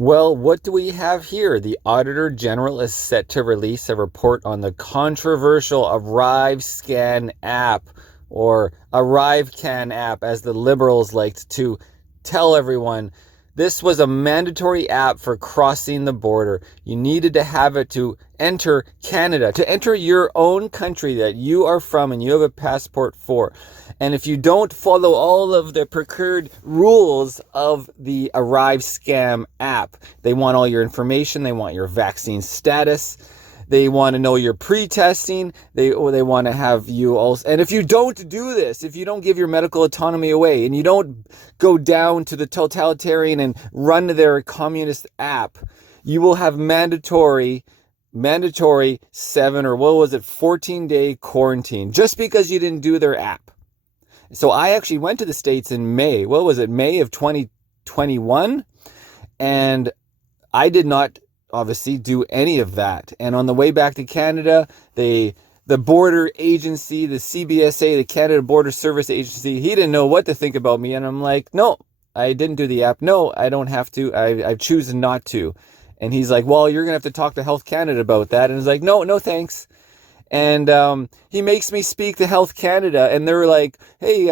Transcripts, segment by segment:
Well, what do we have here? The Auditor General is set to release a report on the controversial ArriveSCAN app, or ArriveCAN app, as the liberals liked to tell everyone. This was a mandatory app for crossing the border. You needed to have it to enter Canada, to enter your own country that you are from and you have a passport for. And if you don't follow all of the procured rules of the ArriveSCAM app, they want all your information, they want your vaccine status, they want to know your pre-testing, they want to have you also. And if you don't do this, if you don't give your medical autonomy away and you don't go down to the totalitarian and run their communist app, you will have mandatory 14-day quarantine just because you didn't do their app. So I actually went to the States in May. May of 2021? And I did not obviously do any of that. And on the way back to Canada, the border agency, the CBSA, the Canada Border Service Agency, he didn't know what to think about me. And I'm like, no, I didn't do the app. No, I don't have to. I choose not to. And he's like, well, you're going to have to talk to Health Canada about that. And it's like, no, thanks. And he makes me speak to Health Canada, and they're like, hey,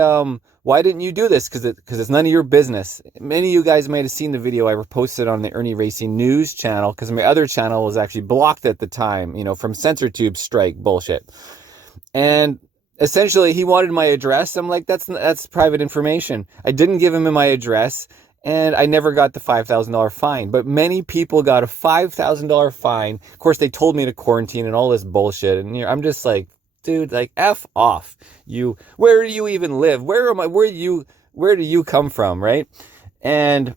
why didn't you do this? Because it's none of your business. Many of you guys might have seen the video I posted on the Irnieracing news channel, because my other channel was actually blocked at the time, from CensorTube strike bullshit. And essentially, he wanted my address. I'm like, that's private information. I didn't give him my address, and I never got the $5,000 fine. But many people got a $5,000 fine. Of course, they told me to quarantine and all this bullshit. And I'm just like, dude, like, F off. Where do you even live? Where do you come from, right? And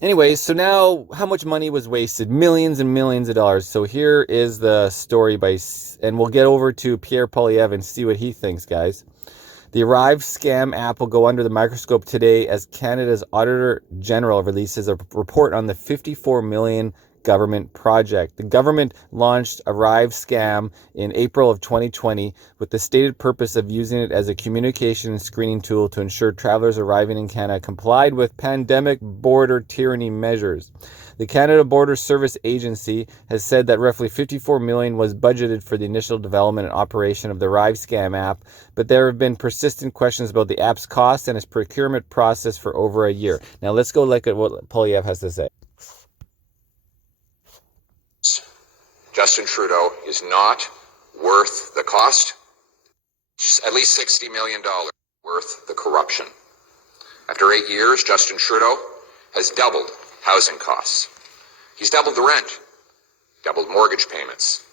anyways, so now how much money was wasted? Millions and millions of dollars. So here is the story and we'll get over to Pierre Poilievre and see what he thinks, guys. The ArriveSCAM app will go under the microscope today as Canada's Auditor General releases a report on the $54 million government project. The government launched ArriveSCAM in April of 2020 with the stated purpose of using it as a communication and screening tool to ensure travelers arriving in Canada complied with pandemic border tyranny measures. The Canada Border Service Agency has said that roughly $54 million was budgeted for the initial development and operation of the ArriveSCAM app, but there have been persistent questions about the app's cost and its procurement process for over a year. Now let's go look at what Poilievre has to say. Justin Trudeau is not worth the cost, at least $60 million worth the corruption. After 8 years, Justin Trudeau has doubled housing costs. He's doubled the rent, doubled mortgage payments,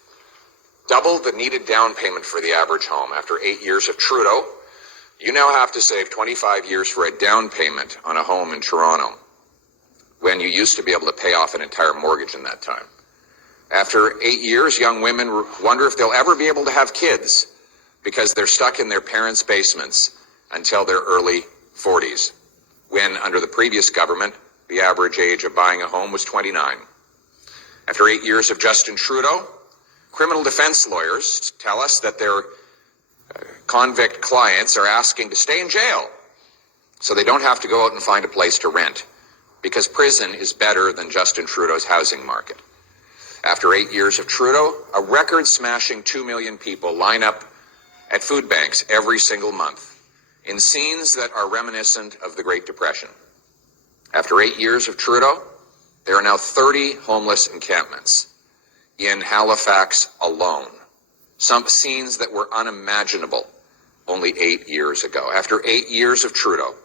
doubled the needed down payment for the average home. After 8 years of Trudeau, you now have to save 25 years for a down payment on a home in Toronto, when you used to be able to pay off an entire mortgage in that time. After 8 years, young women wonder if they'll ever be able to have kids because they're stuck in their parents' basements until their early 40s, when under the previous government, the average age of buying a home was 29. After 8 years of Justin Trudeau, criminal defense lawyers tell us that their convict clients are asking to stay in jail so they don't have to go out and find a place to rent, because prison is better than Justin Trudeau's housing market. After 8 years of Trudeau, a record-smashing 2 million people line up at food banks every single month in scenes that are reminiscent of the Great Depression. After 8 years of Trudeau, there are now 30 homeless encampments in Halifax alone. Some scenes that were unimaginable only 8 years ago. After 8 years of Trudeau,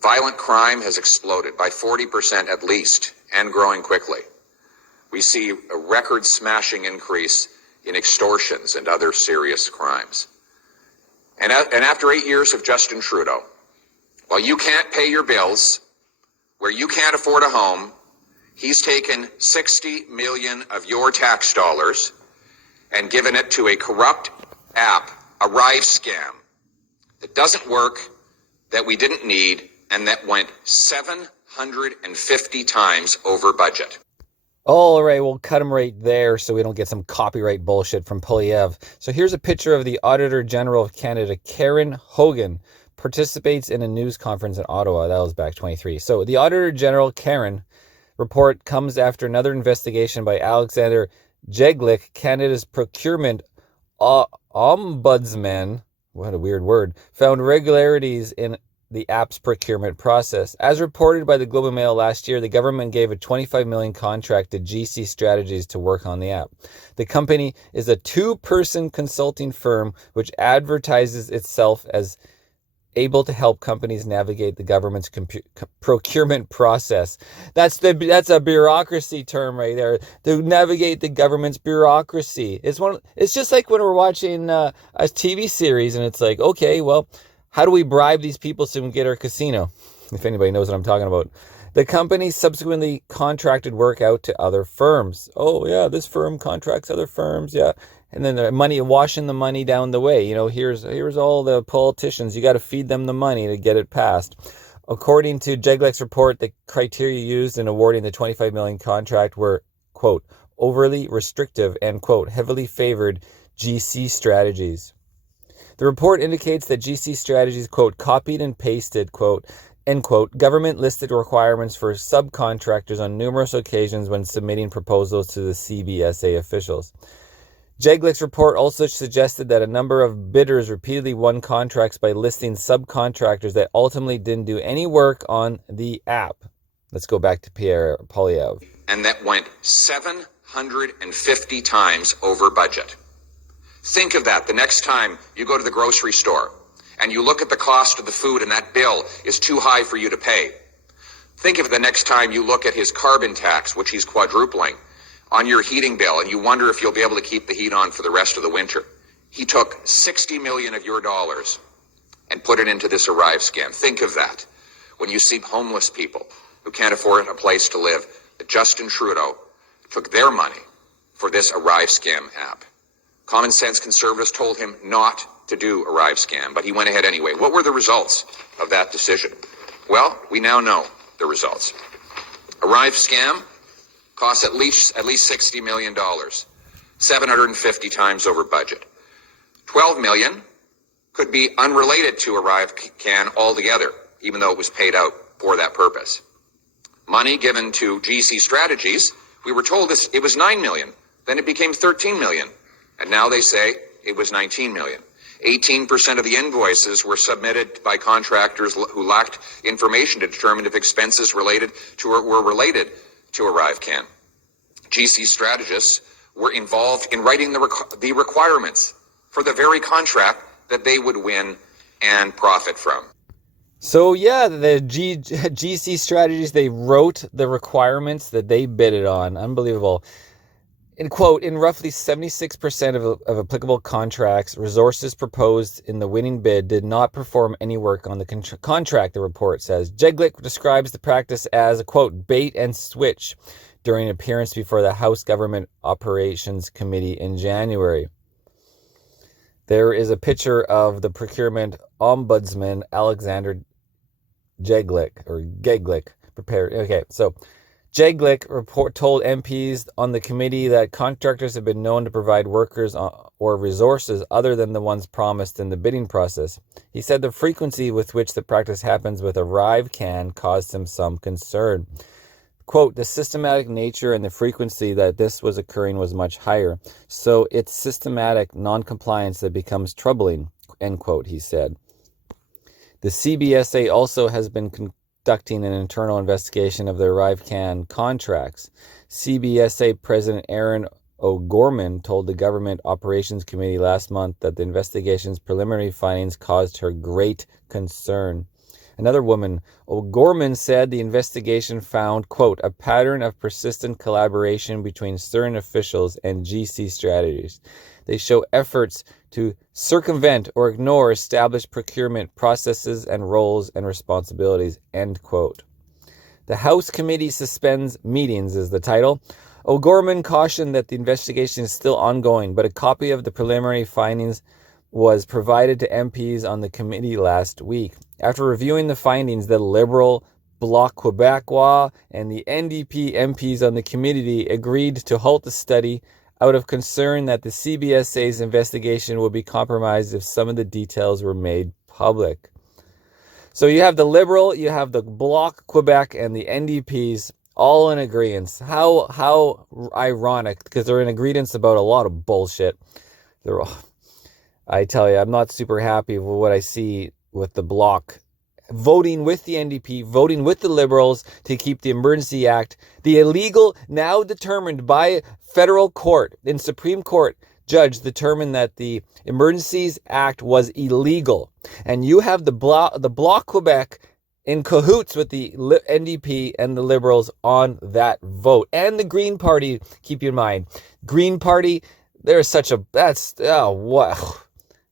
violent crime has exploded by 40% at least, and growing quickly. We see a record-smashing increase in extortions and other serious crimes. And after 8 years of Justin Trudeau, while you can't pay your bills, where you can't afford a home, he's taken $60 million of your tax dollars and given it to a corrupt app, ArriveSCAM, that doesn't work, that we didn't need, and that went 750 times over budget. All right, we'll cut him right there so we don't get some copyright bullshit from Poilievre. So here's a picture of the Auditor General of Canada, Karen Hogan, participates in a news conference in Ottawa. That was back 23. So the Auditor General, Karen, report comes after another investigation by Alexander Jeglick, Canada's procurement ombudsman, what a weird word, found irregularities in the app's procurement process. As reported by the Globe and Mail last year, the government gave a $25 million contract to GC Strategies to work on the app. The company is a two-person consulting firm which advertises itself as able to help companies navigate the government's procurement process. That's a bureaucracy term right there. To navigate the government's bureaucracy. It's just like when we're watching a TV series and it's like, okay, well, how do we bribe these people so we can get our casino? If anybody knows what I'm talking about. The company subsequently contracted work out to other firms. Oh yeah, this firm contracts other firms, yeah. And then the money, washing the money down the way. You know, here's all the politicians. You got to feed them the money to get it passed. According to Jeglick's report, the criteria used in awarding the $25 million contract were, quote, overly restrictive and, quote, heavily favored GC Strategies. The report indicates that GC Strategies, quote, copied and pasted, quote, end quote, government-listed requirements for subcontractors on numerous occasions when submitting proposals to the CBSA officials. Jeglick's report also suggested that a number of bidders repeatedly won contracts by listing subcontractors that ultimately didn't do any work on the app. Let's go back to Pierre Polyev. And that went 750 times over budget. Think of that the next time you go to the grocery store and you look at the cost of the food and that bill is too high for you to pay. Think of the next time you look at his carbon tax, which he's quadrupling, on your heating bill, and you wonder if you'll be able to keep the heat on for the rest of the winter. He took 60 million of your dollars and put it into this ArriveSCAM. Think of that. When you see homeless people who can't afford a place to live, that Justin Trudeau took their money for this ArriveSCAM app. Common sense conservatives told him not to do ArriveSCAM, but he went ahead anyway. What were the results of that decision? Well, we now know the results. ArriveSCAM costs at least $60 million, 750 times over budget. 12 million could be unrelated to ArriveCAN altogether, even though it was paid out for that purpose. Money given to GC Strategies, we were told it was 9 million, then it became 13 million, and now they say it was 19 million. 18% of the invoices were submitted by contractors who lacked information to determine if expenses were related to ArriveCAN. GC strategists were involved in writing the requirements for the very contract that they would win and profit from. So yeah, the GC Strategies, they wrote the requirements that they bidded on. Unbelievable. In quote, in roughly 76% of applicable contracts, resources proposed in the winning bid did not perform any work on the contract, the report says. Jeglick describes the practice as a, quote, bait and switch during an appearance before the House Government Operations Committee in January. There is a picture of the procurement ombudsman, Alexander Jeglick, prepared. Okay, so Jeglick told MPs on the committee that contractors have been known to provide workers or resources other than the ones promised in the bidding process. He said the frequency with which the practice happens with ArriveCAN caused him some concern. Quote, the systematic nature and the frequency that this was occurring was much higher. So it's systematic non-compliance that becomes troubling, end quote, he said. The CBSA also has been conducting an internal investigation of the ArriveCAN contracts. CBSA President Aaron O'Gorman told the Government Operations Committee last month that the investigation's preliminary findings caused her great concern. Another woman, O'Gorman, said the investigation found, quote, a pattern of persistent collaboration between certain officials and GC strategies. They show efforts to circumvent or ignore established procurement processes and roles and responsibilities, end quote. The House Committee suspends meetings is the title. O'Gorman cautioned that the investigation is still ongoing, but a copy of the preliminary findings was provided to MPs on the committee last week. After reviewing the findings, the Liberal, Bloc Québécois, and the NDP MPs on the committee agreed to halt the study out of concern that the CBSA's investigation would be compromised if some of the details were made public. So you have the Liberal, you have the Bloc Quebec, and the NDPs All in agreement. How ironic, because they're in agreement about a lot of bullshit. I tell you, I'm not super happy with what I see with the Bloc voting with the NDP, voting with the Liberals to keep the Emergency Act, the illegal, now determined by federal court, in Supreme Court, judge determined that the Emergencies Act was illegal. And you have the Bloc Quebec in cahoots with the NDP and the Liberals on that vote. And the Green Party, keep in mind, Green Party, there's such a, that's, oh, what,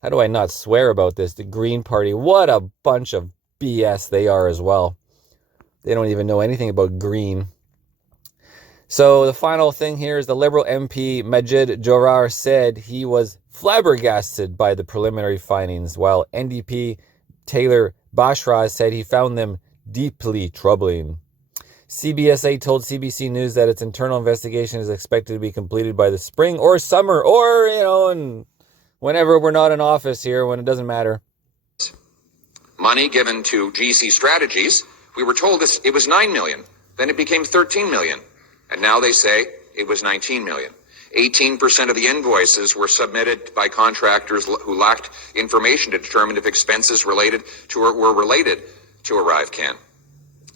how do I not swear about this? The Green Party, what a bunch of BS they are as well. They don't even know anything about green. So the final thing here is the Liberal MP Majid Jorar said he was flabbergasted by the preliminary findings, while NDP Taylor Bashra said he found them deeply troubling. CBSA told CBC News that its internal investigation is expected to be completed by the spring or summer, or, and whenever we're not in office here, when it doesn't matter. Money given to GC Strategies, we were told it was 9 million. Then it became 13 million. And now they say it was 19 million. 18% of the invoices were submitted by contractors who lacked information to determine if expenses were related to ArriveCAN.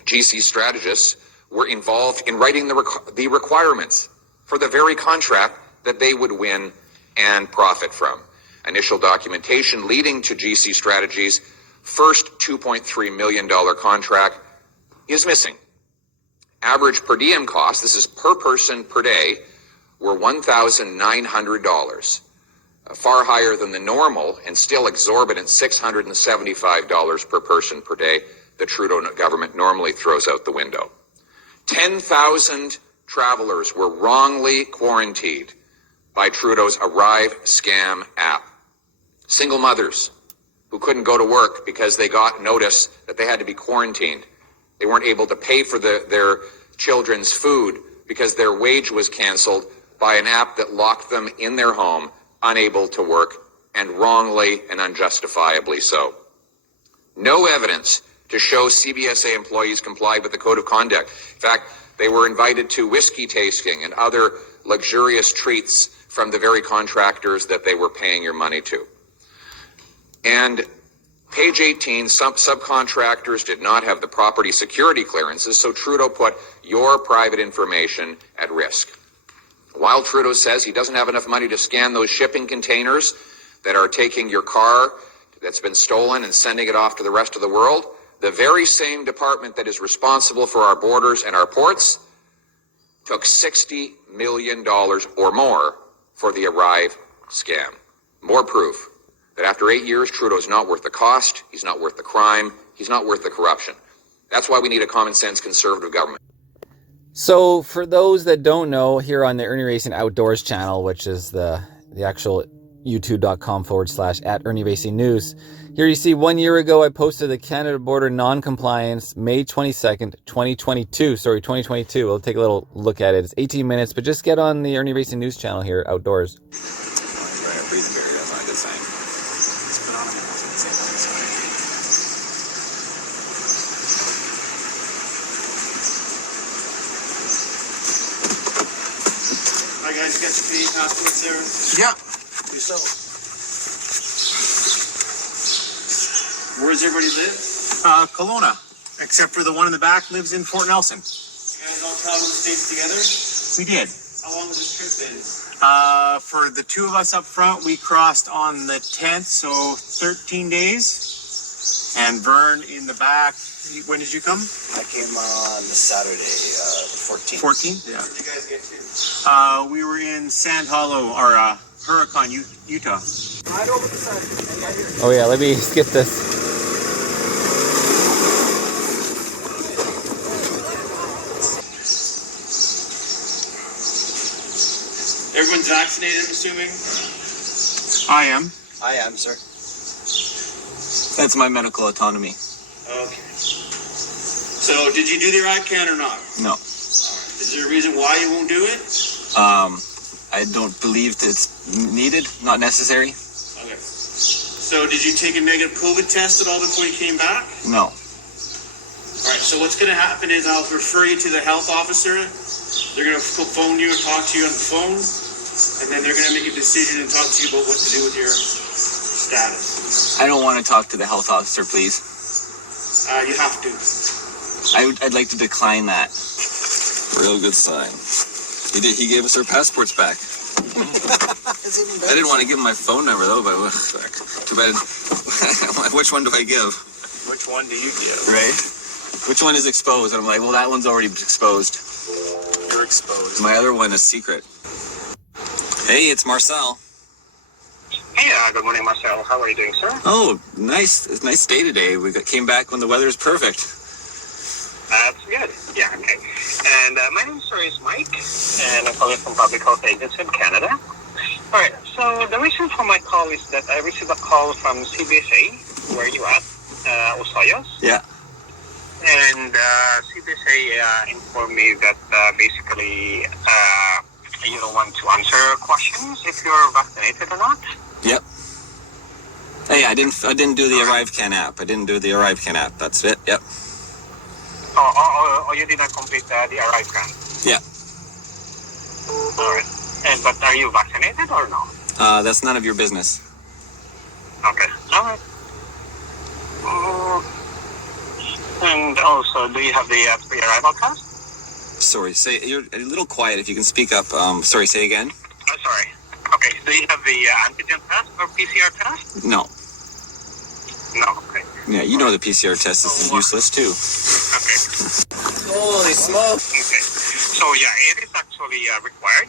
GC Strategists were involved in writing the requirements for the very contract that they would win and profit from. Initial documentation leading to GC Strategies' first $2.3 million contract is missing. Average per diem costs, this is per person per day, were $1,900, far higher than the normal and still exorbitant $675 per person per day the Trudeau government normally throws out the window. 10,000 travelers were wrongly quarantined by Trudeau's ArriveSCAM app. Single mothers who couldn't go to work because they got notice that they had to be quarantined. They weren't able to pay for their children's food because their wage was canceled by an app that locked them in their home, unable to work, and wrongly and unjustifiably so. No evidence to show CBSA employees complied with the code of conduct. In fact, they were invited to whiskey tasting and other luxurious treats from the very contractors that they were paying your money to. And page 18, subcontractors did not have the property security clearances, so Trudeau put your private information at risk. While Trudeau says he doesn't have enough money to scan those shipping containers that are taking your car that's been stolen and sending it off to the rest of the world, the very same department that is responsible for our borders and our ports took $60 million or more for the ArriveSCAM. More proof that after 8 years, Trudeau's not worth the cost, he's not worth the crime, he's not worth the corruption. That's why we need a common sense conservative government. So for those that don't know, here on the Irnieracing Outdoors channel, which is the actual youtube.com/@IrnieracingNews, here you see 1 year ago I posted the Canada border non-compliance, May 22nd, 2022. Sorry, 2022. We'll take a little look at it. It's 18 minutes, but just get on the Irnieracing News channel here, Outdoors. Guys, get your feet afterwards there. Yeah. So, where does everybody live? Kelowna, except for the one in the back lives in Fort Nelson. You guys all travel the States together? We did. How long has this trip been? For the two of us up front, we crossed on the 10th, so 13 days. And Vern in the back, when did you come? I came on the Saturday, the 14th. 14th? Yeah. Where did you guys get to? We were in Sand Hollow, or Huracan, Utah. Right over the side. Oh yeah, let me skip this. Everyone's vaccinated, I'm assuming? I am. I am, sir. That's my medical autonomy. Okay. So, did you do the ArriveCAN or not? No. Is there a reason why you won't do it? I don't believe that it's needed, not necessary. Okay. So, did you take a negative COVID test at all before you came back? No. All right, so what's going to happen is I'll refer you to the health officer. They're going to phone you and talk to you on the phone, and then they're going to make a decision and talk to you about what to do with your status. I don't want to talk to the health officer, please. You have to. I'd like to decline that. Real good sign. He gave us our passports back. I didn't want to give him my phone number though, but fuck. Too bad. Which one do I give? Which one do you give? Right? Which one is exposed? And I'm like, well, that one's already exposed. You're exposed. My other one is secret. Hey, it's Marcel. Hey, good morning, Marcel. How are you doing, sir? Oh, nice. It's a nice day today. Came back when the weather is perfect. That's good. Yeah, okay. And my name, sir, is Mike, and I'm calling from Public Health Agency in Canada. All right, so the reason for my call is that I received a call from CBSA, where you at, Osoyos. Yeah. And CBSA informed me that basically you don't want to answer questions if you're vaccinated or not. Yep. Hey, I didn't do the ArriveCAN app. That's it. Yep. Oh, you did not complete the ArriveCAN. Yeah. All right. But are you vaccinated or no? That's none of your business. Okay. All right. And also, do you have the pre-arrival test? Sorry, you're a little quiet. If you can speak up. Sorry, say again. I'm sorry. Okay. Do you have the antigen test or PCR test? No. No. Okay. Yeah, you know the PCR test is useless too. Okay. Holy smoke! Okay. So yeah, it is actually required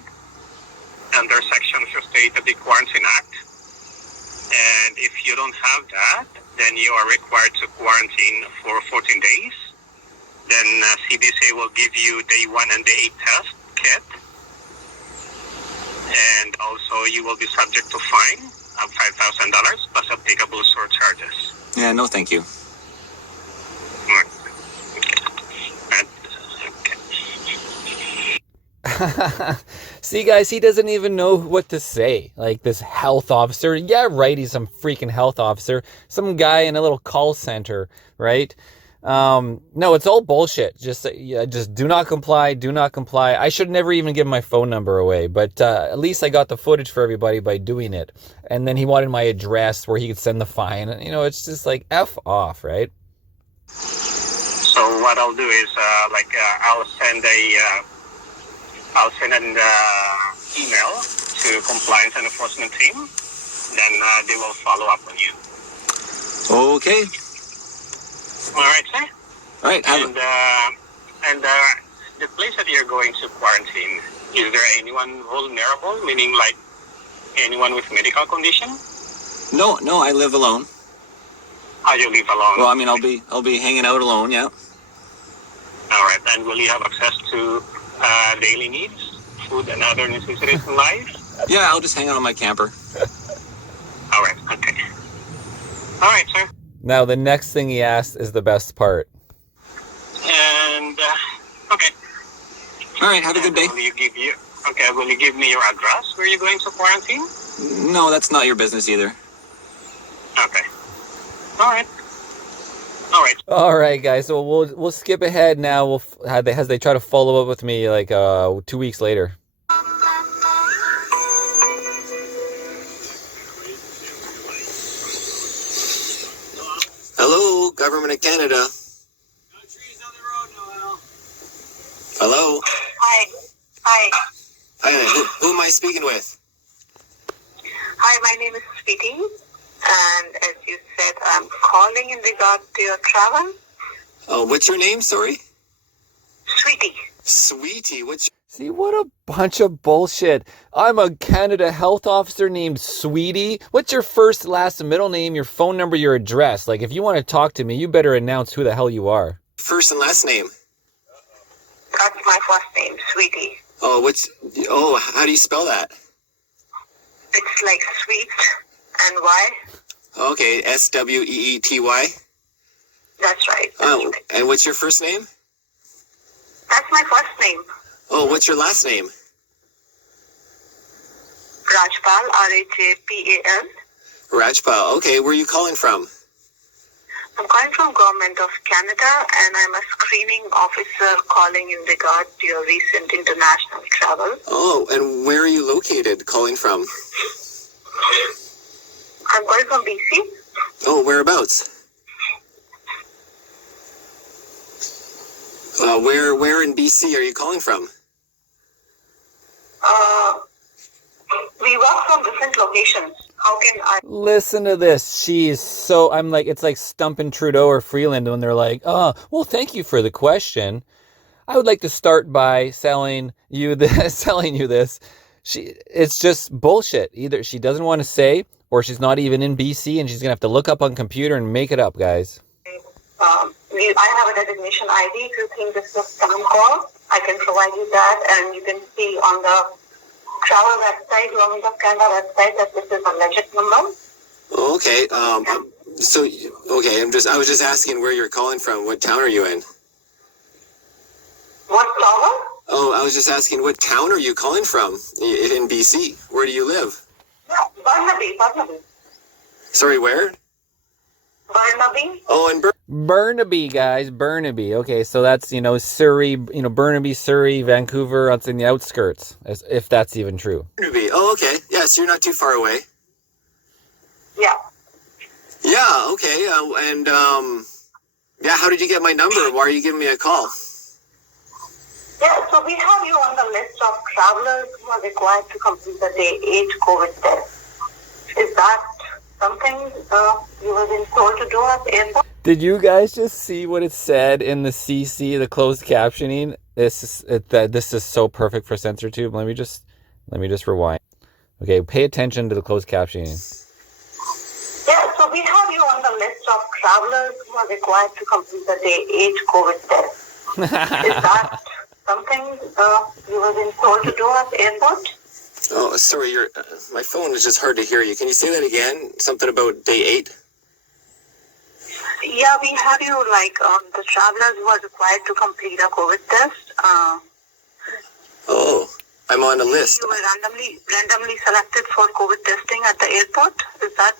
under Section 58 of the Quarantine Act. And if you don't have that, then you are required to quarantine for 14 days. Then CBSA will give you day 1 and day 8 test kit. And also you will be subject to fine of $5,000 plus applicable surcharges. Yeah, no thank you. Right. Okay. See, guys, he doesn't even know what to say. Like, this health officer. Yeah, right, he's some freaking health officer. Some guy in a little call center, right? No, it's all bullshit. Just do not comply, I should never even give my phone number away, but at least I got the footage for everybody by doing it. And then he wanted my address where he could send the fine. You know, it's just like, F off, right? So what I'll do is, I'll send an email to compliance and enforcement team. Then they will follow up on you. Okay. All right, sir. All right. And the place that you're going to quarantine, is there anyone vulnerable? Meaning, like anyone with medical condition? No, I live alone. How you live alone? Well, I mean, I'll be hanging out alone. Yeah. All right. And will you have access to daily needs, food and other necessities in life? Yeah, I'll just hang out on my camper. All right. Okay. All right, sir. Now, the next thing he asked is the best part. And okay. All right. Have a good day. Will you give me your address where you're going to quarantine? No, that's not your business either. Okay. All right. All right. All right, guys. So we'll skip ahead now. As they try to follow up with me like 2 weeks later. Hello, Government of Canada. Hello. Hi. Hi, who am I speaking with? Hi, my name is Sweetie, and as you said, I'm calling in regard to your travel. Oh, what's your name? Sorry. Sweetie. Sweetie. See, what a bunch of bullshit. I'm a Canada health officer named Sweetie. What's your first, last, and middle name, your phone number, your address? Like, if you want to talk to me, you better announce who the hell you are. First and last name. That's my first name, Sweetie. Oh, how do you spell that? It's like sweet and Y. Okay, SWEETY. That's right. Oh, and what's your first name? That's my first name. Oh, what's your last name? Rajpal, R-H-A-P-A-L. Rajpal. Okay, where are you calling from? I'm calling from Government of Canada, and I'm a screening officer calling in regard to your recent international travel. Oh, and where are you located calling from? I'm calling from BC. Oh, whereabouts? Where in BC are you calling from? We work from different locations. How can I... Listen to this. She's so, I'm like, it's like stumping Trudeau or Freeland when they're like, oh, well, thank you for the question. I would like to start by selling you this. It's just bullshit. Either she doesn't want to say, or she's not even in BC, and she's going to have to look up on computer and make it up, guys. I have a designation ID. If you think this is a spam call, I can provide you that, and you can see on the travel website, Government of Canada website, that this is a legit number. Okay. I was just asking where you're calling from. What town are you in? What tower? Oh, I was just asking what town are you calling from in BC? Where do you live? Yeah, Burnaby. Sorry, where? Burnaby. Oh, in Burnaby, guys. Burnaby. Okay, so that's, Surrey, Burnaby, Surrey, Vancouver. It's in the outskirts, if that's even true. Burnaby. Oh, okay. Yes, you're not too far away. Yeah. Yeah, okay. How did you get my number? Why are you giving me a call? Yeah, so we have you on the list of travelers who are required to complete the day 8 COVID test. Is that something you were being told to do at the airport? Did you guys just see what it said in the CC, the closed captioning? This is so perfect for CensorTube. Let me just rewind. Okay, pay attention to the closed captioning. Yeah, so we have you on the list of travelers who are required to complete the day 8 COVID test. Is that something you were being told to do at the airport? Oh, sorry, my phone is just hard to hear you. Can you say that again? Something about day 8? Yeah, we have you the travelers who are required to complete a COVID test. Oh, I'm on a list. You were randomly selected for COVID testing at the airport. Is that?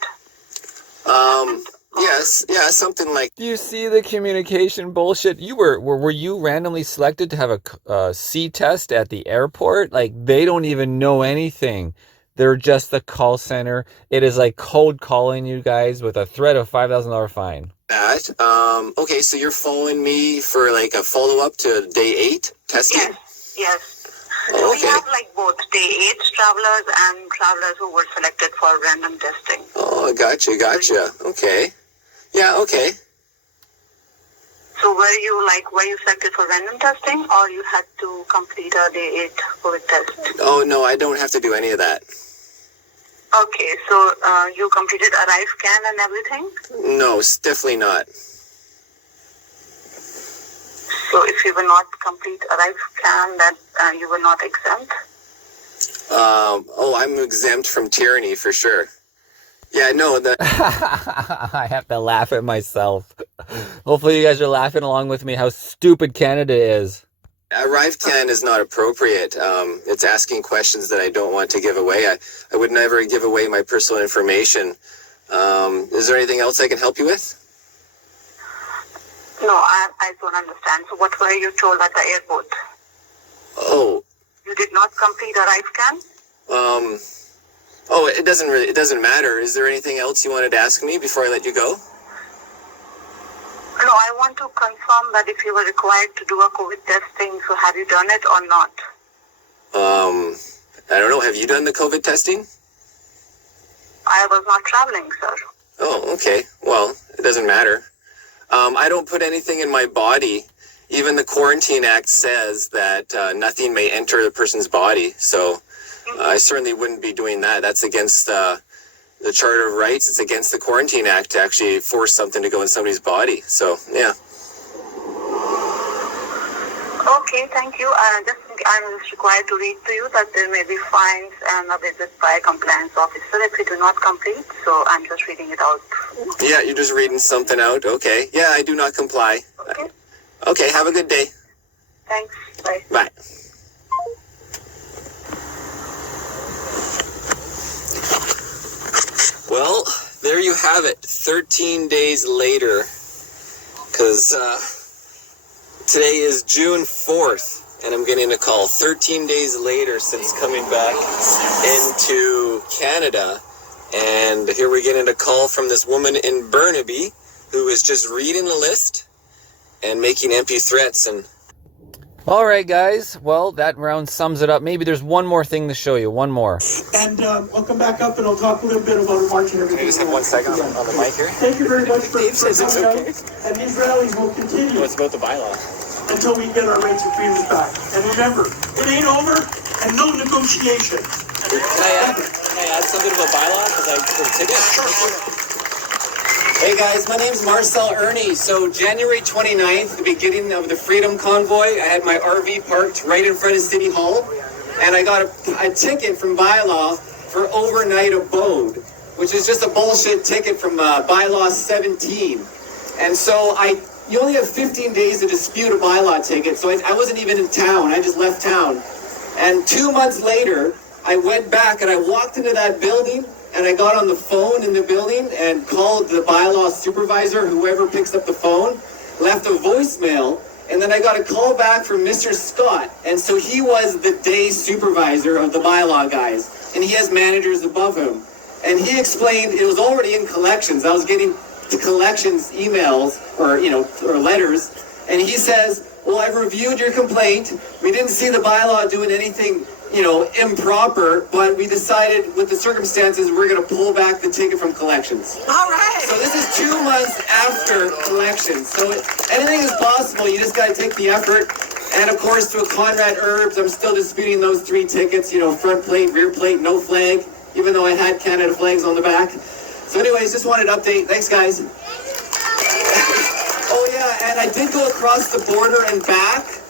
Yes, yeah, something like. Do you see the communication bullshit? Were you randomly selected to have a C test at the airport? Like, they don't even know anything. They're just the call center. It is like cold calling you guys with a threat of $5,000 fine. That. Okay, so you're following me for like a follow-up to day 8 testing? Yes. Oh, So okay. we have both day 8 travelers and travelers who were selected for random testing. Oh, gotcha. Okay. Yeah, okay. So were you selected for random testing, or you had to complete a day 8 COVID test? Oh, no, I don't have to do any of that. Okay, so you completed ArriveCAN and everything? No, definitely not. So if you will not complete ArriveCAN, then you will not exempt? I'm exempt from tyranny for sure. Yeah, no, I have to laugh at myself. Hopefully you guys are laughing along with me how stupid Canada is. ArriveCAN is not appropriate. It's asking questions that I don't want to give away. I would never give away my personal information. Is there anything else I can help you with? No, I don't understand. So what were you told at the airport? Oh. You did not complete ArriveCAN? It doesn't matter. Is there anything else you wanted to ask me before I let you go? No, I want to confirm that if you were required to do a COVID testing, so have you done it or not? I don't know. Have you done the COVID testing? I was not traveling, sir. Oh, okay. Well, it doesn't matter. I don't put anything in my body. Even the Quarantine Act says that nothing may enter the person's body. So I certainly wouldn't be doing that. That's against the Charter of Rights. It's against the Quarantine Act to actually force something to go in somebody's body. So, yeah. Okay, thank you. I'm just required to read to you that there may be fines and a visit by a compliance officer if you do not complete. So I'm just reading it out. Yeah, you're just reading something out. Okay. Yeah, I do not comply. Okay. Okay, have a good day. Thanks. Bye. Bye. Well, there you have it. 13 days later, because today is June 4th, and I'm getting a call 13 days later since coming back into Canada. And here we're getting a call from this woman in Burnaby who is just reading the list and making empty threats. And all right, guys. Well, that round sums it up. Maybe there's one more thing to show you. One more. And I'll come back up and I'll talk a little bit about March and everything. Can I just have 1 second on the mic here? Thank you very much for Dave says it's coming okay. out. And these rallies will continue. What's about the bylaw? Until we get our rights and freedoms back. And remember, it ain't over and no negotiation. Can I add something about bylaw? Because I for tickets? Sure. Hey guys, my name's Marcel Irnie. So January 29th, the beginning of the Freedom Convoy, I had my RV parked right in front of City Hall, and I got a ticket from Bylaw for overnight abode, which is just a bullshit ticket from Bylaw 17. And so you only have 15 days to dispute a Bylaw ticket, so I wasn't even in town. I just left town. And 2 months later, I went back and I walked into that building, and I got on the phone in the building and called the Bylaw supervisor, whoever picks up the phone, left a voicemail, and then I got a call back from Mr. Scott. And so he was the day supervisor of the Bylaw guys, and he has managers above him. And he explained it was already in collections. I was getting to collections emails or letters, and he says, well, I've reviewed your complaint. We didn't see the Bylaw doing anything improper, but we decided with the circumstances we're going to pull back the ticket from collections. All right. So this is 2 months after collections. So anything is possible. You just got to take the effort. And of course, to a Conrad Herbs, I'm still disputing those 3 tickets. Front plate, rear plate, no flag, even though I had Canada flags on the back. So anyways, just wanted to update. Thanks, guys. Oh yeah, and I did go across the border and back.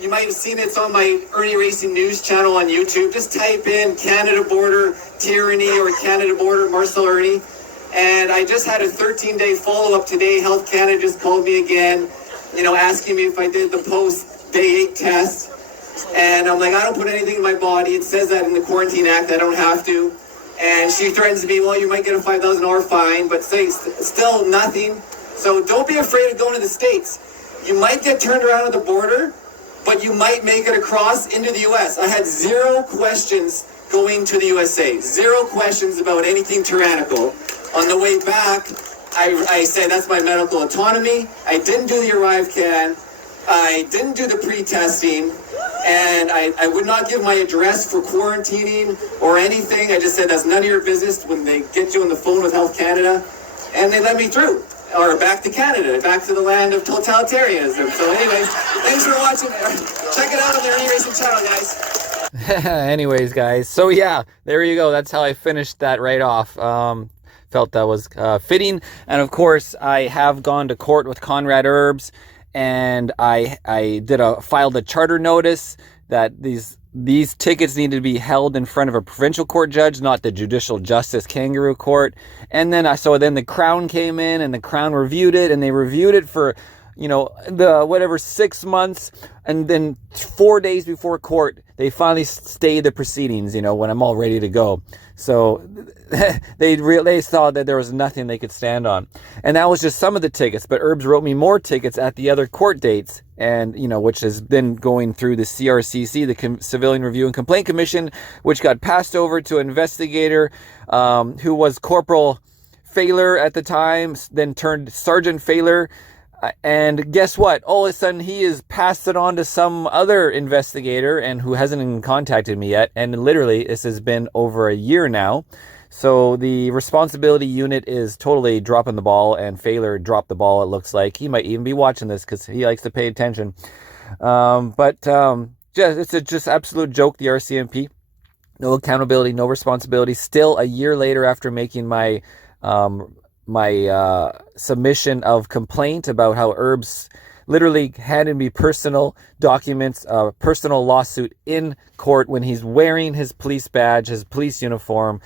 You might have seen it's on my Irnieracing news channel on YouTube. Just type in Canada border tyranny or Canada border Marcel Irnie. And I just had a 13-day follow-up today. Health Canada just called me again, asking me if I did the post-day 8 test. And I'm like, I don't put anything in my body. It says that in the Quarantine Act. I don't have to. And she threatens me, well, you might get a $5,000 fine, but still nothing. So don't be afraid of going to the States. You might get turned around at the border, but you might make it across into the U.S. I had 0 questions going to the USA. 0 questions about anything tyrannical. On the way back, I said that's my medical autonomy. I didn't do the ArriveCAN. I didn't do the pre-testing. And I would not give my address for quarantining or anything. I just said that's none of your business when they get you on the phone with Health Canada. And they let me through. Or back to Canada, back to the land of totalitarianism. So anyways, thanks for watching. Check it out on the Irnieracing channel, guys. Anyways, guys. So yeah, there you go. That's how I finished that right off. Felt that was fitting. And of course, I have gone to court with Conrad Herbs, and I filed a charter notice that these tickets need to be held in front of a provincial court judge, not the judicial justice kangaroo court. And then then the Crown came in, and the Crown reviewed it, and they reviewed it for 6 months, and then 4 days before court they finally stayed the proceedings, when I'm all ready to go. So they saw that there was nothing they could stand on. And that was just some of the tickets, but Herbs wrote me more tickets at the other court dates, and which has been going through the CRCC, the Civilian Review and Complaint Commission, which got passed over to an investigator who was Corporal Failer at the time, then turned Sergeant Failer. And guess what? All of a sudden, he has passed it on to some other investigator, and who hasn't even contacted me yet. And literally, this has been over a year now. So the responsibility unit is totally dropping the ball, and Failer dropped the ball, it looks like. He might even be watching this because he likes to pay attention. It's a just absolute joke, the RCMP. No accountability, no responsibility. Still, a year later after making my submission of complaint about how Herbs literally handed me personal documents, personal lawsuit in court when he's wearing his police badge, his police uniform,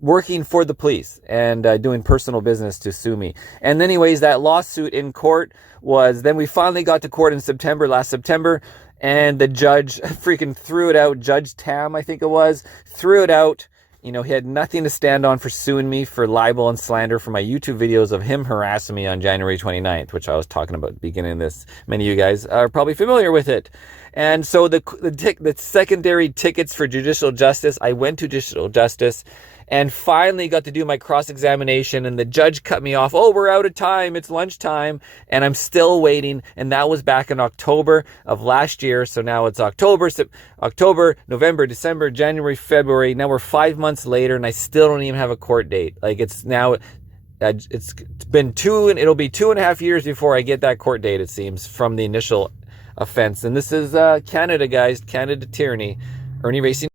working for the police and doing personal business to sue me. And anyways, that lawsuit in court then we finally got to court in last September, and the judge freaking threw it out. Judge Tam, I think it was, threw it out. You know, he had nothing to stand on for suing me for libel and slander for my YouTube videos of him harassing me on January 29th, which I was talking about at the beginning of this. Many of you guys are probably familiar with it. And so the secondary tickets for judicial justice, I went to judicial justice and finally got to do my cross-examination, and the judge cut me off. Oh, we're out of time. It's lunchtime. And I'm still waiting. And that was back in October of last year. So now it's October, November, December, January, February. Now we're 5 months later, and I still don't even have a court date. Like, it's now, it's been it'll be 2.5 years before I get that court date, it seems, from the initial offense. And this is Canada, guys. Canada tyranny. Irnieracing.